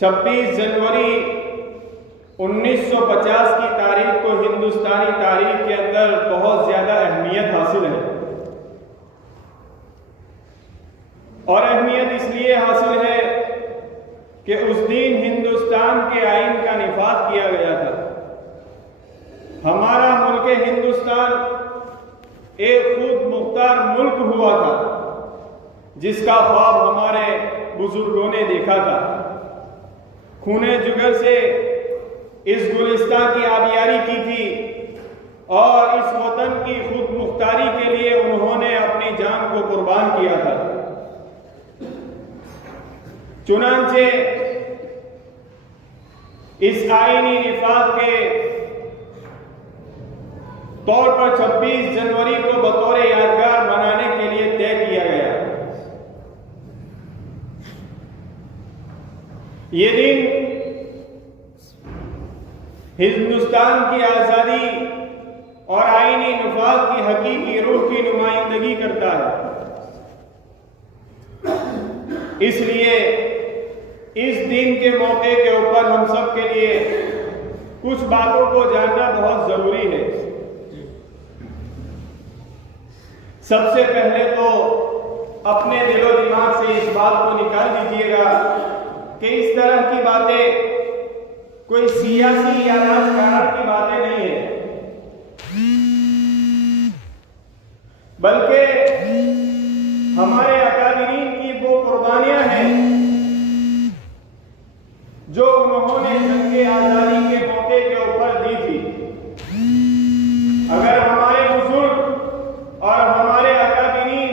26 جنوری 1950 کی تاریخ کو ہندوستانی تاریخ کے اندر بہت زیادہ اہمیت حاصل ہے، اور اہمیت اس لیے حاصل ہے کہ اس دن ہندوستان کے آئین کا نفاذ کیا گیا تھا۔ ہمارا ملک ہندوستان ایک خود مختار ملک ہوا تھا جس کا خواب ہمارے بزرگوں نے دیکھا تھا۔ خون جگر سے اس گلستان کی آبیاری کی تھی اور اس وطن کی خود مختاری کے لیے انہوں نے اپنی جان کو قربان کیا تھا۔ چنانچہ اس آئینی نفاذ کے طور پر 26 جنوری کو بطور یادگار منانے کے لیے طے کیا گیا۔ یہ دن ہندوستان کی آزادی اور آئینی نفاذ کی حقیقی روح کی نمائندگی کرتا ہے۔ اس لیے اس دن کے موقع کے اوپر ہم سب کے لیے کچھ باتوں کو جاننا بہت ضروری ہے۔ سب سے پہلے تو اپنے دل و دماغ سے اس بات کو نکال دیجیے گا کہ اس طرح کی باتیں کوئی سیاسی یا راجکارن کی باتیں نہیں ہیں، بلکہ ہمارے اکابرین کی وہ قربانیاں ہیں جو انہوں نے جنگ آزادی کے موقع کے اوپر دی تھی۔ اگر ہمارے بزرگ اور ہمارے اکابرین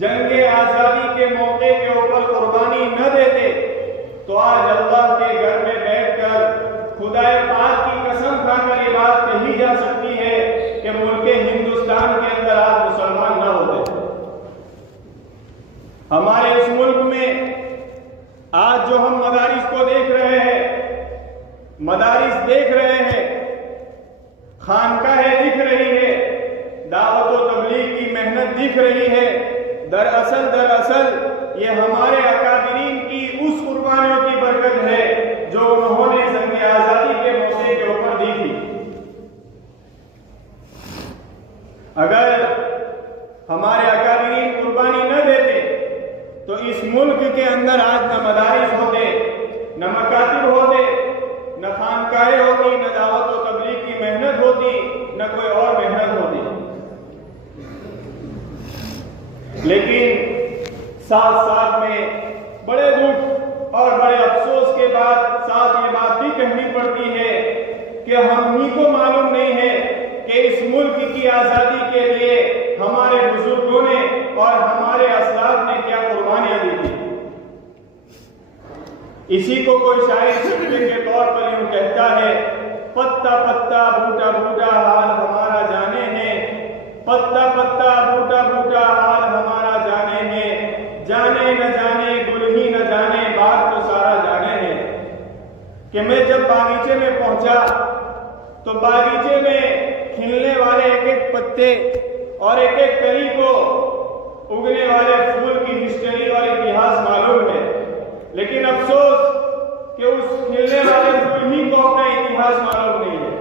جنگ آزادی کے موقع کے اوپر قربانی نہ دیتے تو آج اللہ کے گھر میں بیٹھ کر خدا پاک کی قسم کھا کر یہ بات کہی جا سکتی ہے کہ ملک ہندوستان کے اندر آج مسلمان نہ ہوتے۔ ہمارے اس ملک میں آج جو ہم مدارس کو دیکھ رہے ہیں، مدارس دیکھ رہے ہیں، خانقاہیں دکھ رہی ہے، دعوت و تبلیغ کی محنت دکھ رہی ہے، دراصل یہ ہمارے اکابرین کی اس قربانیوں کی برکت ہے جو انہوں نے جنگ آزادی کے موقع کے اوپر دی تھی۔ اگر ہمارے اکابرین قربانی نہ دیتے تو اس ملک کے اندر آج نہ مدارس ہوتے، نہ مکاتب ہوتے، نہ خانقاہیں ہوتی، نہ دعوت و تبلیغ کی محنت ہوتی، نہ کوئی اور محنت ہوتی۔ لیکن ساتھ ساتھ میں بڑے دکھ اور بڑے افسوس کے بعد ساتھ یہ بات بھی کہنی پڑتی ہے کہ ہم ہی کو معلوم نہیں ہے کہ اس ملک کی آزادی کے لیے ہمارے بزرگوں نے اور ہمارے اسلاف نے کیا قربانیاں دی تھی۔ اسی کو کوئی شاعر شکوے کے طور پر یوں کہتا ہے، پتا پتا بوٹا بوٹا حال ہمارا جانے ہیں، پتا پتا بوٹا بوٹا حال ہمارا جانے ہیں، جانے نہ جانے گل ہی نہ جانے بات تو سارا جانے ہیں۔ کہ میں جب باغیچے میں پہنچا تو باغیچے میں کھلنے والے ایک ایک پتے اور ایک ایک کلی کو اگنے والے پھول کی ہسٹری اور اتہاس معلوم ہے، لیکن افسوس کہ اس کھلنے والے پھول ہی کو اپنا اتہاس معلوم نہیں ہے۔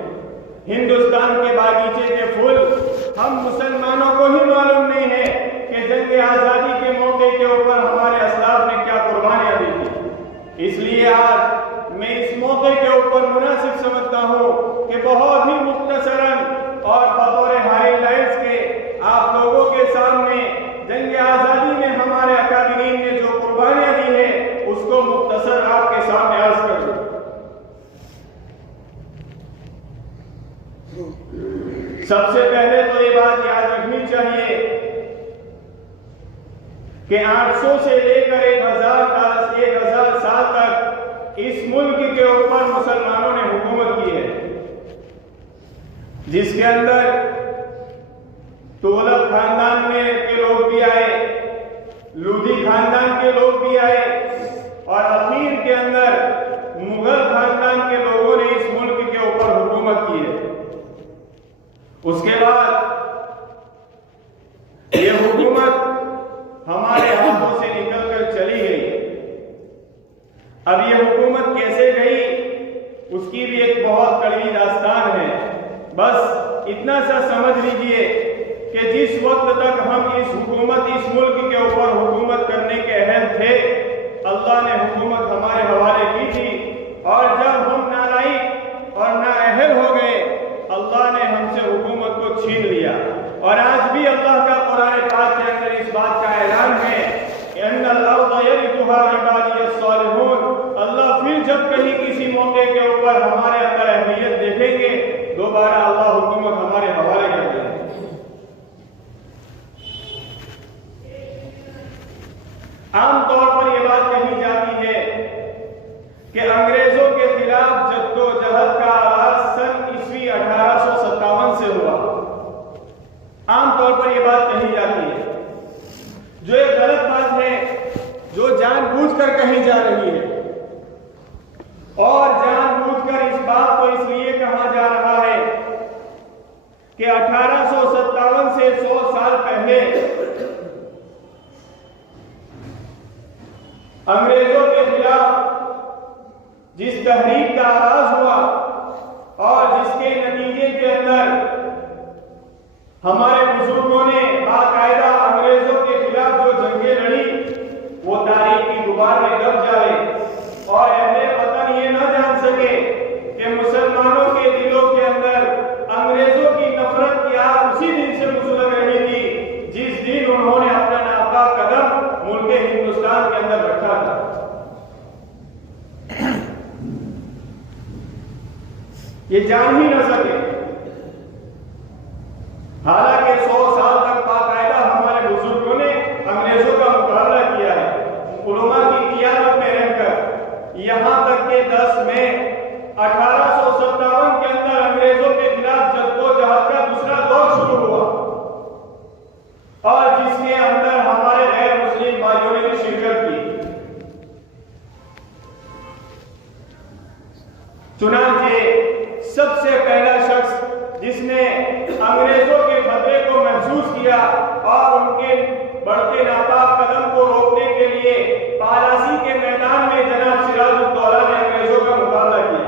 ہندوستان کے باغیچے کے پھول ہم مسلمانوں کو ہی معلوم نہیں ہے کہ جنگ آزادی کے موقع کے اوپر ہمارے اسلاف نے کیا قربانیاں دی تھی۔ اس لیے آج میں اس موقع کے اوپر مناسب سمجھتا ہوں کہ بہت ہی مختصراً اور بطور ہائی لائٹس کے آپ لوگوں کے سامنے جنگ آزادی میں ہمارے اکابرین نے جو قربانیاں دی ہیں اس کو مختصر آپ کے سامنے عرض کر دوں۔ سب سے پہلے تو یہ بات یاد رکھنی چاہیے کہ 800 سے لے کر 1000 سال تک اس ملک کے اوپر مسلمانوں نے حکومت کی ہے، جس کے اندر تغلق خاندان کے لوگ بھی آئے، لودھی خاندان کے لوگ بھی آئے، اور اخیر کے اندر مغل خاندان کے لوگوں نے اس ملک کے اوپر حکومت کی ہے۔ اس کے بعد یہ حکومت ہمارے ہاتھوں سے نکل کر چلی گئی۔ اب یہ حکومت کیسے گئی اس کی بھی ایک بہت کڑوی داستان ہے. بس اتنا سا سمجھ لیجئے کہ جس وقت تک ہم اس ملک کے اوپر حکومت کرنے کے اہل تھے اللہ نے حکومت ہمارے حوالے کی تھی، اور جب ہم نالائق اور نااہل ہو گئے اللہ نے ہم سے حکومت کو چھین لیا. اور آج بھی اللہ کا قرآن پاک کے اندر اس بات کا اعلان ہے کہ ان الارض یرثها عبادی الصالحون. اللہ پھر جب کہیں کسی موقع کے اوپر ہمارے اندر اہمیت دیکھیں گے دوبارہ اللہ حکومت ہمارے حوالے کر دیں گے. عام طور پر یہ بات کہی جاتی ہے کہ انگریزوں کے خلاف جدوجہد کا آغاز سن عیسوی 1857 سے ہوا. عام طور پر یہ بات کہی جاتی ہے، جو ایک غلط بات ہے، جو جان بوجھ کر کہی جا رہی ہے. اور جان بوجھ کر اس بات کو اس لیے کہا جا رہا ہے کہ 1857 سے 100 سال پہلے انگریزوں کے خلاف جس تحریک کا آغاز ہوا اور جس کے نتیجے کے اندر ہمارے بزرگوں نے باقاعدہ انگریزوں کے خلاف جو جنگیں لڑی وہ تاریخ کی غبار میں دب جائے اور اہل وطن یہ نہ جان سکے کہ مسلمانوں کے دلوں کے اندر انگریزوں کی نفرت کی آگ اسی دن سے مسلط رہی تھی جس دن انہوں نے اپنا ناپاک قدم ملک ہندوستان کے اندر رکھا تھا. یہ جان ہی نہ سکے. حالانکہ 100 سال تک باقاعدہ ہمارے بزرگوں نے انگریزوں کا مقابلہ کیا ہے علماء کی قیادت میں رہ کر، یہاں تک کہ 10 مئی 1857 کے اندر انگریزوں کے خلاف جدوجہد کا دوسرا دور شروع ہوا اور جس کے اندر ہمارے غیر مسلم بھائیوں نے بھی شرکت کی. چنانچہ سب سے پہلا شخص جس نے انگریزوں کے فتوے کو محسوس کیا اور ان کے بڑھتے ناپاک قدم کو روکنے کے لیے پالاسی کے میدان میں جناب سراج الدولہ نے انگریزوں کا مقابلہ کیا.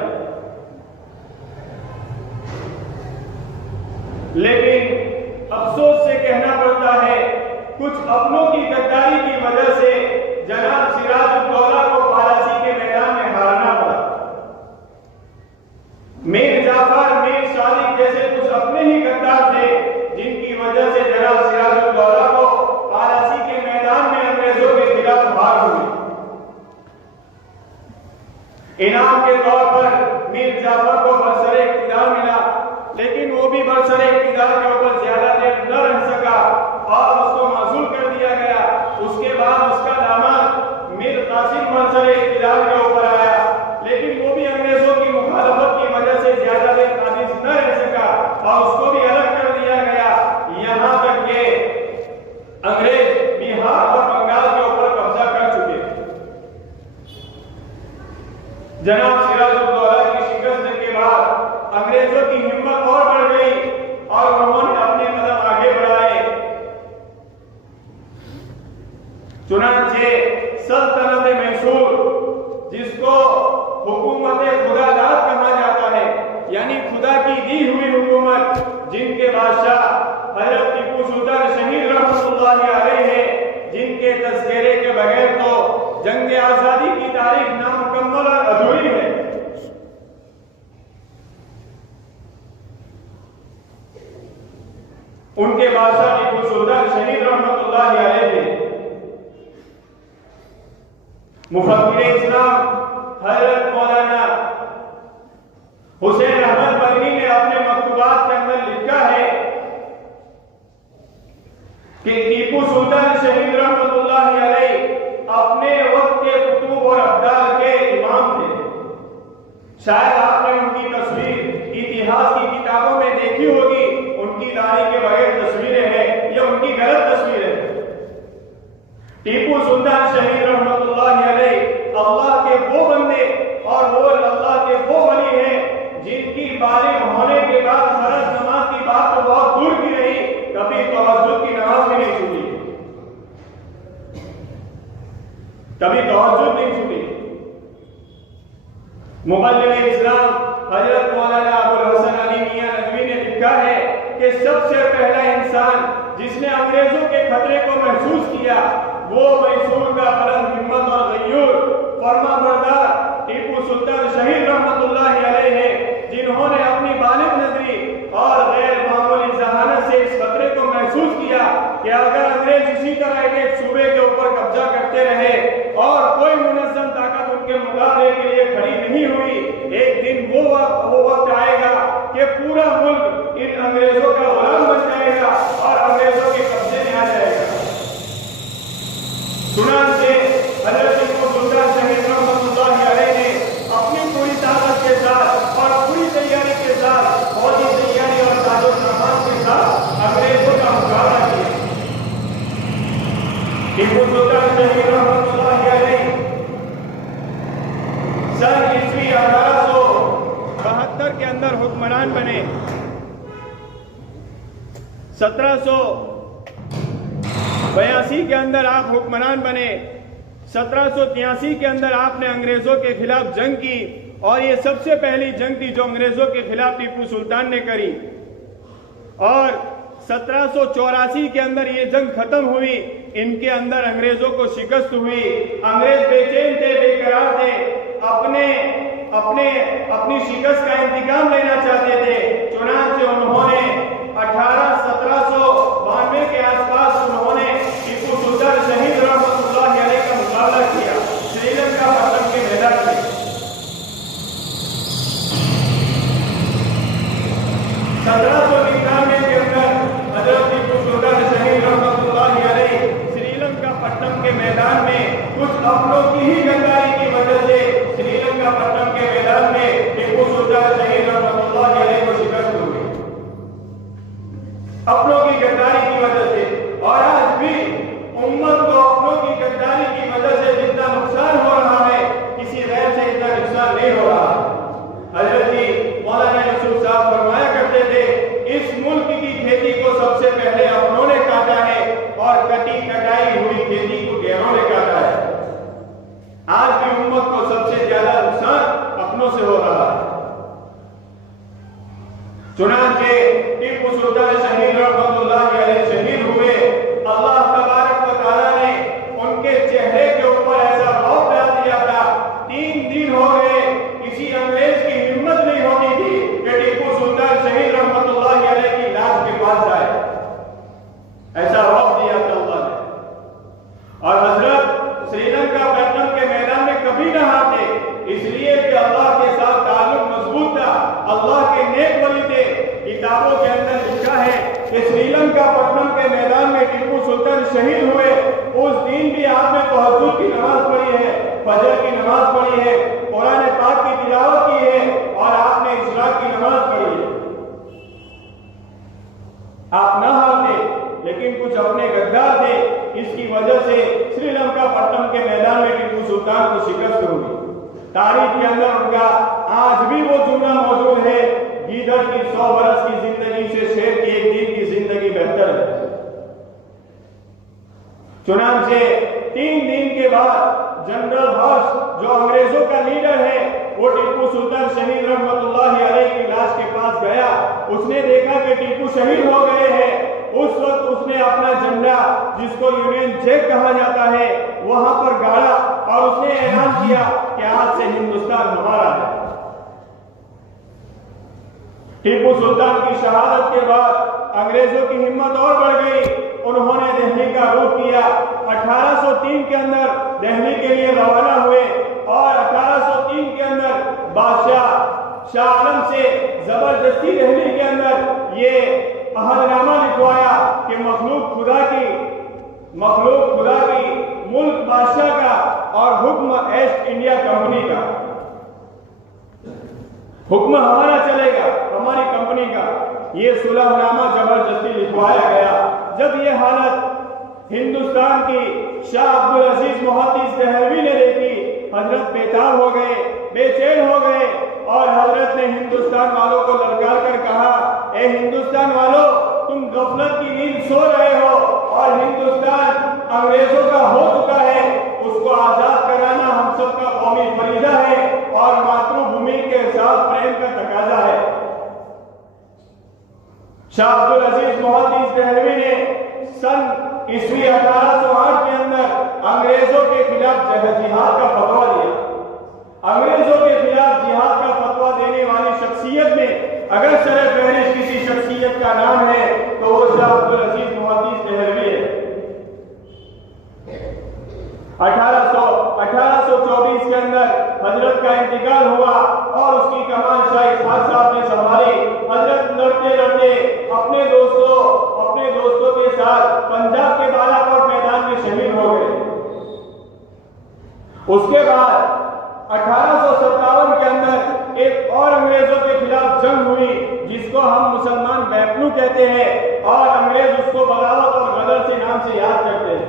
لیکن افسوس سے کہنا پڑتا ہے کچھ اپنوں کی غداری کی وجہ سے جناب سراج الدولہ کو پالاسی کے میدان میں ہارنا پڑا. میر جعفر، میر صادق جیسے کچھ اپنے ہی غدار تھے جن کی وجہ سے جناب سراج الدولہ کو پالاسی کے میدان میں انگریزوں کے خلاف ہار ہوئی. انعام کے طور پر میر جعفر کو برسر اقتدار ملا، لیکن وہ بھی برسر اقتدار کے اوپر زیادہ دیر نہ رہ سکا اور اس کو معزول کر دیا گیا. اس کے بعد اس کا داماد میر قاسم برسر اقتدار کے اوپر آیا، لیکن وہ بھی انگریزوں کی مخالفت کی وجہ سے زیادہ دیر قابض نہ رہ سکا اور اس کو بھی الگ کر دیا گیا. یہاں تک کہ انگریز بہار اور بنگال کے اوپر قبضہ کر چکے. جناب سراج الدولہ کی شکست کے بعد انگریزوں کی ہمت اور بڑھ گئی اور انہوں نے اپنے قدم آگے بڑھائے. چنانچہ سلطنت میسور جس کو حکومت خدا داد کہا جاتا ہے، یعنی خدا کی دی ہوئی حکومت، جن کے بادشاہ حضرت ٹیپو سلطان شہید رحمۃ اللہ علیہ ہیں، جن کے تذکرے کے بغیر تو جنگ آزادی کی تاریخ نامکمل اور ادھوری ہے. ان کے بادشاہ ٹیپو سلطان شہید رحمۃ اللہ علیہ ہیں. مفکر اسلام حضرت مولانا حسین احمد مدنی نے اپنے مکتوبات کے اندر لکھا ہے کہ ٹیپو سلطان شہید رحمۃ اللہ علیہ اپنے وقت کے کتب اور ابدال کے امام تھے. شاید آپ نے ان کی تصویر اتہاس کی کتابوں میں دیکھی ہوگی. ان کی داڑھی کے بغیر تصویریں ہیں یا ان کی غلط تصویریں. ٹیپو سلطان شہید رحمۃ اللہ علیہ اللہ کے وہ بندے اور وہ اللہ کے وہ ولی ہیں جن کی بالغ ہونے کے بعد فرض نماز کی بات تو بہت دور کی رہی، کبھی تہجد کی نماز بھی نہیں چھوٹی، کبھی تہجد نہیں چھوٹی. مبلغ اسلام حضرت مولانا ابوالحسن علی میاں ندوی نے لکھا ہے کہ سب سے پہلا انسان جس نے انگریزوں کے خطرے کو محسوس کیا وہ میسور کا بلند ہمت اور غیور فرما بردار ٹیپو سلطان شہید رحمت اللہ علیہ ہے، جنہوں نے اپنی بالغ نظری اور غیر معمولی ذہانت سے اس خطرے کو محسوس کیا کہ اگر انگریز اسی طرح ایک صوبے کے اوپر قبضہ کرتے رہے اور کوئی منظم طاقت ان کے مقابلے کے لیے کھڑی نہیں ہوئی، ایک دن وہ وقت آئے گا کہ پورا ملک ان انگریزوں کا غلام بن جائے گا اور انگریزوں کے قبضے میں آ جائے گا۔ چنانچہ حضرت ٹیپو سلطان شہید رحمت اللہ علیہ نے اپنی پوری طاقت کے ساتھ اور پوری تیاری کے ساتھ فوجی تیاری اور ساز و سامان کے ساتھ انگریزوں کا مقابلہ کیا۔ ٹیپو سلطان شہید رحمت اللہ علیہ سن عیسوی 1872 کے اندر حکمران بنے۔ 1782 کے اندر آپ حکمران بنے۔ 1783 کے اندر آپ نے انگریزوں کے خلاف جنگ کی اور یہ سب سے پہلی جنگ تھی جو انگریزوں کے خلاف ٹیپو سلطان نے کری، اور 1784 کے اندر یہ جنگ ختم ہوئی۔ ان کے اندر انگریزوں کو شکست ہوئی۔ انگریز بے چین تھے، بے قرار تھے، اپنی شکست کا انتقام لینا چاہتے تھے۔ چنانچہ انہوں نے 1792 کے آس پاس انہوں نے ٹیپو سلطان شہید رحمت اللہ علیہ کا مقابلہ کیا سری لنکا پٹم کے میدان میں۔ 1799 کے اندر حضرت ٹیپو سلطان شہید رحمت اللہ علیہ سری لنکا پٹم کے میدان میں کچھ اپنوں کی ہی غداری کی وجہ سے سری لنکا پٹم کے میدان میں ٹیپو سلطان شہید رحمت اللہ علیہ کو شکست ہو گئی، اپنوں کی غداری کی وجہ سے۔ اور آج بھی امت کو اپنوں کی غداری کی وجہ سے جتنا نقصان ہو رہا ہے کسی غیر سے اتنا نقصان نہیں ہو رہا۔ حضرت مولانا یوسف صاحب فرمایا کرتے تھے اس ملک کی کھیتی کو سب سے پہلے اپنوں نے کاٹا ہے اور کٹی کٹائی ہوئی کھیتی کو غیروں نے کاٹا ہے۔ آج بھی امت کو سب سے زیادہ نقصان اپنوں سے ہو رہا ہے۔ چنانچہ ٹیپو سلطان شہید رحمت اللہ علیہ شہید ہوئے، اللہ تبارک و تعالیٰ نے ان کے چہرے کے اوپر ایسا خوف ڈال دیا تھا، 3 دن ہو گئے کسی انگریز کی ہمت نہیں ہوتی تھی کہ ٹیپو سلطان شہید رحمت اللہ علیہ کی لاش کے پاس جائے، ایسا خوف دیا تھا اللہ نے۔ اور حضرت سری لنکا پٹم کے میدان میں کبھی نہ ہارتے، اس لیے کہ اللہ کے ساتھ تعلق مضبوط تھا، اللہ کے نیک ولی تھے۔ کتابوں کے اندر لکھا ہے کہ سری لنکا پٹم کے میدان میں ٹیپو سلطان شہید ہوئے، اس دن بھی آپ نے تہجد کی نماز پڑھی ہے، فجر کی نماز پڑھی ہے، قرآن پاک کی تلاوت کی ہے اور آپ نے اشراق کی نماز پڑھی ہے۔ آپ نہ ہارتے، لیکن کچھ اپنے غدار تھے، اس کی وجہ سے سری لنکا پٹم کے میدان میں ٹیپو سلطان کو شکست ہوگی۔ تاریخ کے اندر ان کا آج بھی وہ جملہ موجود ہے، گیدڑ کی 100 برس کی زندگی سے شیر کی 1 دن کی زندگی بہتر ہے۔ چنانچہ 3 دن کے بعد جنرل ہارس جو انگریزوں کا لیڈر ہے وہ ٹیپو سلطان شہید رحمت اللہ علیہ کی لاش کے پاس گیا، اس نے دیکھا کہ ٹیپو شہید ہو گئے ہیں۔ اس وقت اس نے اپنا جھنڈا جس کو یونین جیک کہا جاتا ہے وہاں پر گاڑا اور اس نے اعلان کیا کہ آج سے ہندوستان ہمارا ہے۔ ٹیپو سلطان کی شہادت کے بعد انگریزوں کی ہمت اور بڑھ گئی، انہوں نے دہلی کا رخ کیا۔ 1803 کے اندر دہلی کے لیے روانہ ہوئے اور 1803 کے اندر بادشاہ شاہ عالم سے زبردستی دہلی کے اندر یہ عہد نامہ لکھوایا کہ مخلوق خدا کی ملک بادشاہ کا اور حکم ایسٹ انڈیا کمپنی کا، حکم ہمارا چلے گا، ہماری کمپنی کا۔ یہ صلح نامہ زبردستی لکھوایا گیا۔ جب یہ حالت ہندوستان کی شاہ عبدالعزیز محدث دہلوی نے دیکھی، حضرت بیتاب ہو گئے، بے چین ہو گئے اور حضرت نے ہندوستان والوں کو للکار کر کہا، اے ہندوستان والوں، تم غفلت کی نیند سو رہے ہو اور ہندوستان انگریزوں کا ہو چکا ہے، اس کو آزاد کرانا ہم سب کا قومی فریضہ ہے اور ماترو شاہ عبدالعزیز محدث دہلوی نے سن عیسوی 1808 کے اندر انگریزوں کے خلاف جہاد کا فتویٰ دیا۔ انگریزوں کے خلاف جہاد کا فتویٰ دینے والی شخصیت میں اگر سر فہرست کسی شخصیت کا نام ہے تو وہ شاہ عبدالعزیز محدث دہلوی ہے۔ 1824 کے اندر حضرت کا انتقال ہوا اور اس کی کمان شاہ اسحاق صاحب نے سنبھالی۔ حضرت لڑتے لڑتے اپنے دوستوں کے ساتھ پنجاب کے بالاکوٹ میدان میں شہید ہو گئے۔ اس کے بعد 1857 کے اندر ایک اور انگریزوں کے خلاف جنگ ہوئی جس کو ہم مسلمان بیپلو کہتے ہیں، اور انگریز اس کو بغاوت اور غدر سے نام سے یاد کرتے ہیں۔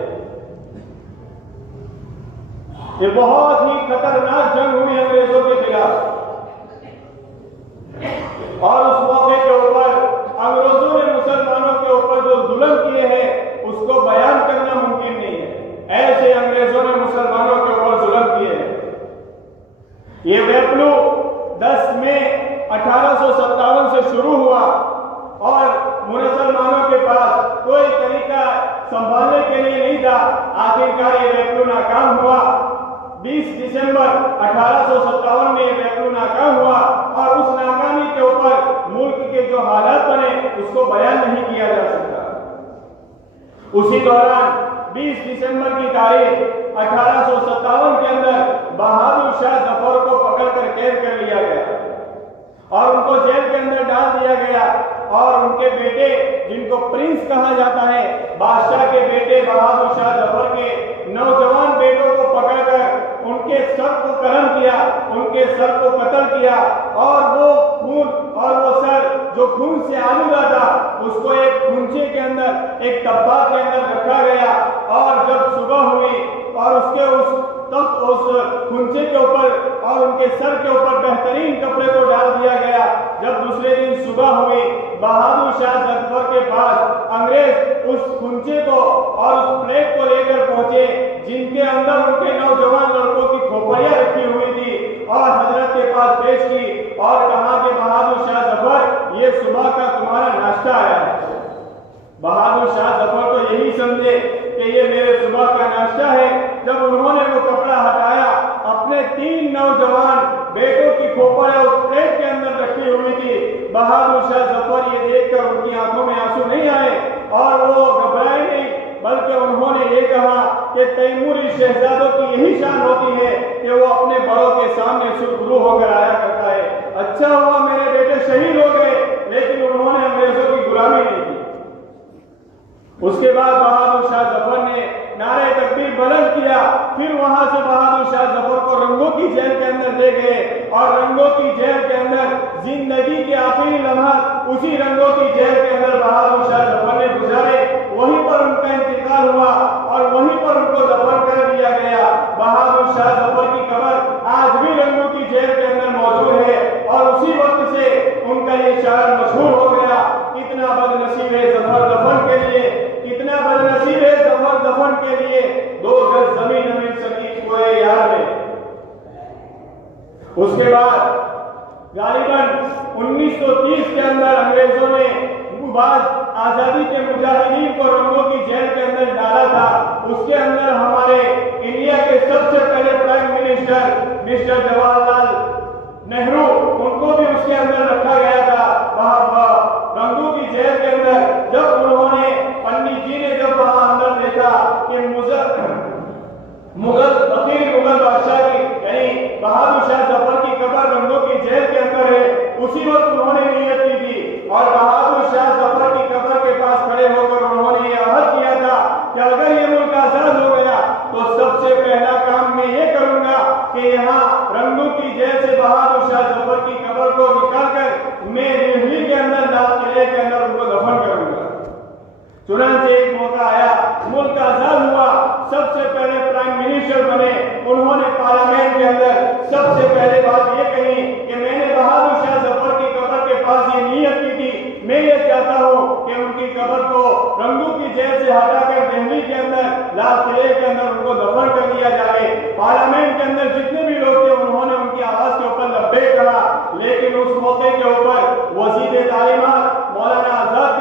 یہ بہت ہی خطرناک جنگ ہوئی انگریزوں کے خلاف، اور اس موقع کے اوپر انگریزوں نے مسلمانوں کے اوپر جو ظلم کیے ہیں اس کو بیان کرنا ممکن نہیں ہے۔ ایسے انگریزوں نے مسلمانوں کے اوپر ظلم کیے ہیں۔ یہ ویپلو 10 مئی 1857 سے شروع ہوا اور مسلمانوں کے پاس کوئی طریقہ سنبھالنے کے لیے نہیں تھا۔ آخرکار یہ ویپلو ناکام ہوا۔ 20 دسمبر 1857 میں یہ ویپلو ناکام ہوا، اور اس ناکامی کے اوپر ملک کے جو حالات بنے اس کو بیان نہیں کیا جا سکتا۔ اسی دوران 20 دسمبر کی تاریخ 1857 کے اندر بہادر شاہ ظفر کو پکڑ کر قید کر لیا گیا اور ان کو جیل کے اندر ڈال دیا گیا، اور ان کے بیٹے جن کو پرنس کہا جاتا ہے، بادشاہ کے بیٹے بہادر شاہ ظفر کے نوجوان بیٹوں کو پکڑ کر ان کے سر کو قلم کیا، ان کے سر کو قتل کیا، اور وہ خون اور وہ سر جو خون سے آلودہ تھا اس کو ایک کھنچے کے اندر، ایک ڈبہ کے اندر رکھا گیا، اور جب صبح ہوئی اور اس کھنچے کے اوپر اور ان کے سر کے اوپر بہترین کپڑے کو ڈال دیا گیا۔ جب دوسرے دن صبح ہوئی، بہادر شاہ ظفر کے پاس انگریز اس کھنچے کو اور اس پلیٹ کو لے کر پہنچے جن کے اندر ان کے نوجوان لڑکوں کی کھوپڑیاں رکھی ہوئی تھی، اور حضرت کے پاس پیش کی اور کہا کہ بہادر شاہ ظفر یہ صبح کا تمہارا ناشتہ آیا ہے۔ بہادر شاہ ظفر تو یہی سمجھے کہ یہ میرے صبح کا ناشتہ ہے۔ جب انہوں نے وہ کپڑا ہٹایا، اپنے 3 نوجوان بیٹوں کی کھوپڑیاں اس پلیٹ کے اندر رکھی ہوئی تھی۔ بہادر شاہ ظفر یہ دیکھ کر ان کی آنکھوں میں آنسو نہیں آئے اور وہ گھبرائے نہیں، بلکہ انہوں نے یہ کہا کہ تیموری شہزادوں کی یہی شان ہوتی ہے کہ وہ اپنے بڑوں کے سامنے سرخرو ہو کر آیا کرتا ہے۔ اچھا ہوا میرے بیٹے شہید ہو گئے، لیکن انہوں نے انگریزوں کی غلامی نہیں کی۔ اس کے بعد بہادر شاہ ظفر نے نعرہ تکبیر بلند کیا، پھر وہاں سے بہادر شاہ ظفر کو رنگوں کی جیل کے اندر لے گئے، اور رنگوں کی جیل کے اندر زندگی کے آخری لمحات اسی رنگوں کی جیل کے اندر بہادر شاہ ظفر نے گزارے۔ وہیں پر ان کا انتقال ہوا اور وہیں پر ان کو دفن کر دیا گیا۔ بہادر شاہ ظفر کی قبر آج بھی رنگوں کی جیل کے اندر موجود ہے، اور اسی وقت سے ان کا یہ شعر مشہور ہو گیا، کتنا بد نصیب ہے ظفر دفن کے لیے، کتنا بد نصیب ہے ظفر دفن کے لیے، 2 گز زمین نہ مل سکی کوئی یار میں۔ اس کے بعد غالباً 1930 کے اندر انگریزوں نے بعض آزادی کے مجاہدین کو رنگوں کی جیل کے اندر ڈالا تھا۔ اس کے اندر ہمارے انڈیا کے سب سے پہلے prime minister mister Jawahar Lal Nehru, ان کو بھی اس کے اندر رکھا گیا تھا رنگوں کی جیل کے اندر۔ جب انہوں نے پنڈت جی نے جب وہاں اندر دیکھا کہ مغل بادشاہ کی یعنی بہادر شاہ ظفر کی قبر رنگوں کی جیل کے اندر ہے، اسی وقت انہوں نے نیت کی تھی، اور بہادر شاہ ظفر کی قبر کے پاس کھڑے ہو کر انہوں نے یہ عہد کیا تھا کہ اگر یہ ملک آزاد ہو گیا تو سب سے پہلا کام میں یہ کروں گا کہ یہاں رنگوں کی جیل سے بہادر شاہ ظفر کی قبر کو نکال کر میں دہلی کے اندر لال قلعے کے اندر ان کو دفن کروں گا۔ چنانچہ ایک موقع آیا، ملک آزاد ہوا، سب سے پہلے پرائم منسٹر بنے، انہوں نے پارلیمنٹ کے اندر سب سے پہلے بات یہ کہی کہ میں نے بہادر شاہ ظفر کی قبر کے پاس یہ نیت کی تھی، میں یہ چاہتا ہوں کہ ان کی قبر کو رنگوں کی جیل سے ہٹا کر دہلی کے اندر لال قلعے کے اندر ان کو دفن کر دیا جائے۔ پارلیمنٹ کے اندر جتنے بھی لوگ تھے انہوں نے ان کی آواز کے اوپر لبیک کہا، لیکن اس موقع کے اوپر وزیر تعلیمات مولانا آزاد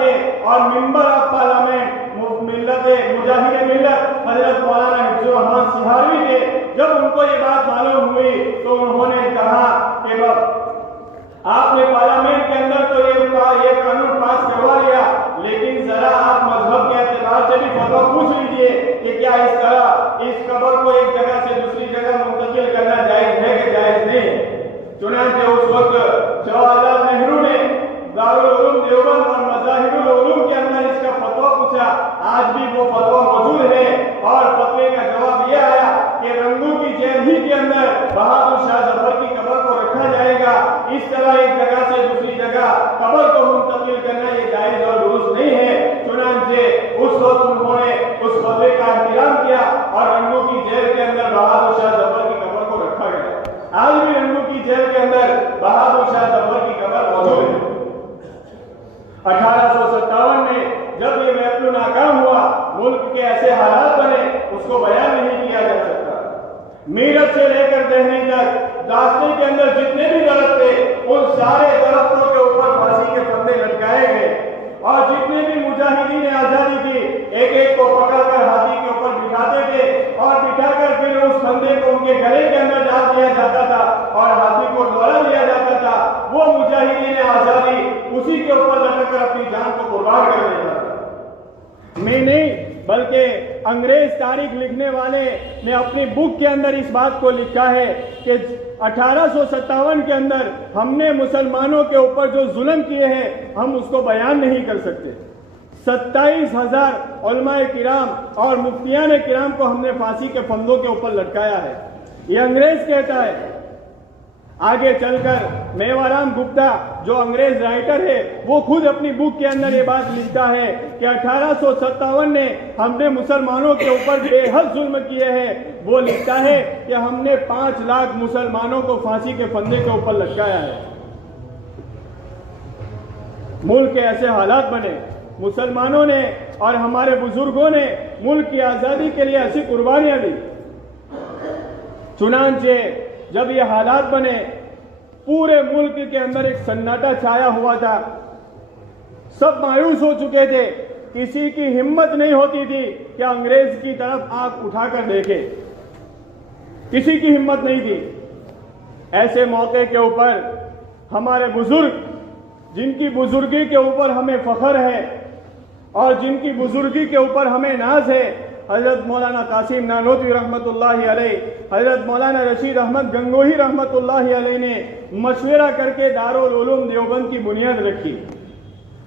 اور منبر آف پارلیمنٹ ملت مجاہد ملت حضرت مولانا حفظ الرحمان سہاروی کے جب ان کو یہ بات معلوم ہوئی تو انہوں نے کہا کہ آپ نے پارلیمنٹ کے اندر تو یہ قانون پاس کروا لیا، لیکن ذرا آپ مذہب کے اعتبار سے بھی فتویٰ پوچھ لیجئے کہ کیا اس طرح اس قبر کو ایک جگہ سے دوسری جگہ منتقل کرنا جائز ہے کہ جائز نہیں۔ چنانچہ اس وقت جواہر لال نہرو نے دارالعلوم دیوبند اور مذاہب العلوم کے اندر اس کا فتویٰ پوچھا، آج بھی وہ فتویٰ موجود ہے، اور فتوے کا جواب یہ آیا کہ رنگوں کی جیل ہی کے اندر بہادر شاہ ظفر کی قبر کو رکھا جائے گا، اس طرح ایک جگہ سے دوسری جگہ قبر کو منتقل کرنا یہ جائز اور درست نہیں ہے۔ چنانچہ اس وقت انہوں نے اس فتوے کا احترام کیا اور رنگوں کی جیل کے اندر بہادر شاہ ظفر کی قبر کو رکھا گیا۔ آج بھی رنگوں کی جیل کے اندر بہادر شاہ ظفر کی قبر موجود ہے۔ 1857 میں جب یہ محفل ناکام ہوا، ملک کے ایسے حالات بنے اس کو بیان نہیں کیا جا سکتا۔ میرٹھ سے لے کر دہلی تک راستے کے اندر جتنے بھی درخت تھے ان سارے درختوں کے اوپر پھانسی کے پھندے لٹکائے گئے، اور جتنے بھی مجاہدین آزادی تھی ایک ایک کو پکڑ کر ہاتھی کے اوپر بٹھاتے تھے اور بٹھا کر پھر اس پھندے کو ان کے گلے کے اندر ڈال دیا جاتا تھا اور ہاتھی کو دوڑا لیا جاتا تھا۔ وہ مجاہدین آزادی اسی کے اوپر لٹک کر اپنی جان کو قربان کر دیتا تھا۔ میں نہیں بلکہ انگریز تاریخ لکھنے والے نے اپنی بک کے اندر اس بات کو لکھا ہے کہ 1857 کے اندر ہم نے مسلمانوں کے اوپر جو ظلم کیے ہیں ہم اس کو بیان نہیں کر سکتے۔ 27,000 علماء کرام اور مفتیان کرام کو ہم نے پھانسی کے پھندوں کے اوپر لٹکایا ہے، یہ انگریز کہتا ہے۔ آگے چل کر میوارام گپتا جو انگریز رائٹر ہے وہ خود اپنی بک کے اندر یہ بات لکھتا ہے کہ 1857 نے ہم نے مسلمانوں کے اوپر بے حد ظلم کیے ہیں۔ وہ لکھتا ہے کہ ہم نے 5 لاکھ مسلمانوں کو پھانسی کے پھندے کے اوپر لٹکایا ہے۔ ملک کے ایسے حالات بنے، مسلمانوں نے اور ہمارے بزرگوں نے ملک کی آزادی کے لیے ایسی قربانیاں دی۔ چنانچہ جب یہ حالات بنے پورے ملک کے اندر ایک سناٹا چھایا ہوا تھا، سب مایوس ہو چکے تھے، کسی کی ہمت نہیں ہوتی تھی کہ انگریز کی طرف آنکھ اٹھا کر دیکھے، کسی کی ہمت نہیں تھی۔ ایسے موقع کے اوپر ہمارے بزرگ جن کی بزرگی کے اوپر ہمیں فخر ہے اور جن کی بزرگی کے اوپر ہمیں ناز ہے، حضرت مولانا قاسم نانوتوی رحمت اللہ علیہ، حضرت مولانا رشید احمد گنگوہی رحمت اللہ علیہ نے مشورہ کر کے دارالعلوم دیوبند کی بنیاد رکھی،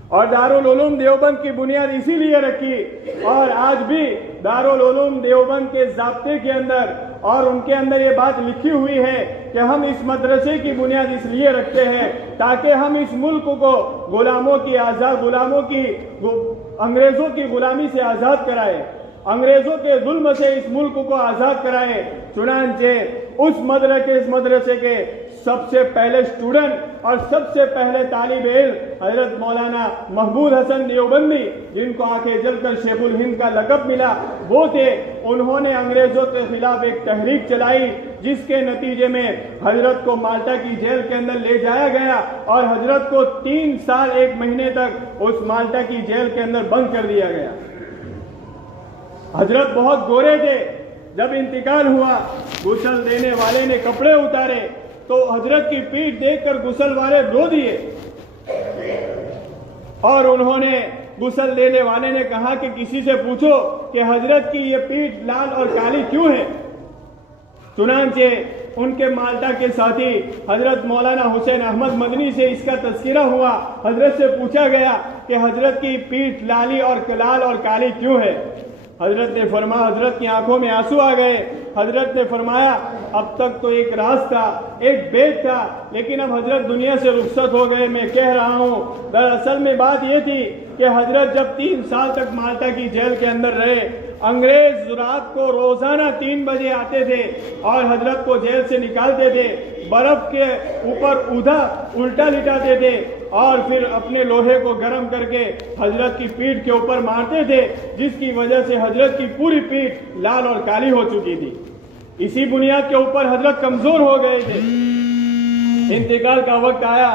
اور دارالعلوم دیوبند کی بنیاد اسی لیے رکھی، اور آج بھی دارالعلوم دیوبند کے ضابطے کے اندر اور ان کے اندر یہ بات لکھی ہوئی ہے کہ ہم اس مدرسے کی بنیاد اس لیے رکھتے ہیں تاکہ ہم اس ملک کو انگریزوں کی غلامی سے آزاد کرائے، انگریزوں کے ظلم سے اس ملک کو آزاد کرائے۔ چنانچہ اس مدرسے کے سب سے پہلے اسٹوڈنٹ اور سب سے پہلے طالب علم حضرت مولانا محمود حسن دیوبندی، جن کو آنکھیں جل کر شیخ الہند کا لقب ملا، وہ تھے۔ انہوں نے انگریزوں کے خلاف ایک تحریک چلائی جس کے نتیجے میں حضرت کو مالٹا کی جیل کے اندر لے جایا گیا اور حضرت کو 3 سال 1 مہینے تک اس مالٹا کی جیل کے اندر بند کر دیا گیا۔ حضرت بہت گورے تھے، جب انتقال ہوا غسل دینے والے نے کپڑے اتارے تو حضرت کی پیٹھ دیکھ کر غسل والے رو دیے، اور انہوں نے غسل دینے والے نے کہا کہ کسی سے پوچھو کہ حضرت کی یہ پیٹھ لال اور کالی کیوں ہے۔ چنانچہ ان کے مالٹا کے ساتھی حضرت مولانا حسین احمد مدنی سے اس کا تذکرہ ہوا، حضرت سے پوچھا گیا کہ حضرت کی پیٹھ لال اور کالی کیوں ہے۔ حضرت نے فرمایا، حضرت کی آنکھوں میں آنسو آ گئے۔ حضرت نے فرمایا اب تک تو ایک راز تھا، ایک بیت تھا، لیکن اب حضرت دنیا سے رخصت ہو گئے، میں کہہ رہا ہوں دراصل میں بات یہ تھی کہ حضرت جب 3 سال تک مالٹا کی جیل کے اندر رہے، انگریز رات کو روزانہ 3 بجے آتے تھے اور حضرت کو جیل سے نکالتے تھے، برف کے اوپر الٹا لٹاتے تھے اور پھر اپنے لوہے کو گرم کر کے حضرت کی پیٹھ کے اوپر مارتے تھے، جس کی وجہ سے حضرت کی پوری پیٹھ لال اور کالی ہو چکی تھی۔ اسی بنیاد کے اوپر حضرت کمزور ہو گئے تھے۔ انتقال کا وقت آیا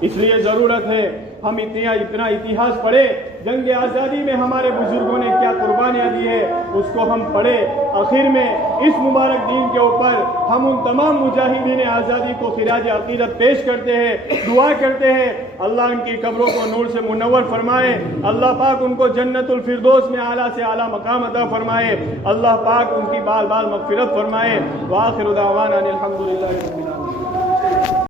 اس لیے ضرورت ہے ہم اتنا اتہاس پڑھے، جنگ آزادی میں ہمارے بزرگوں نے کیا قربانیاں دی ہے اس کو ہم پڑھے۔ آخر میں اس مبارک دین کے اوپر ہم ان تمام مجاہدین آزادی کو خراج عقیدت پیش کرتے ہیں، دعا کرتے ہیں اللہ ان کی قبروں کو نور سے منور فرمائے، اللہ پاک ان کو جنت الفردوس میں اعلیٰ سے اعلیٰ مقام عطا فرمائے، اللہ پاک ان کی بال بال مغفرت فرمائے۔ وآخر دعوانا الحمدللہ رب العالمین۔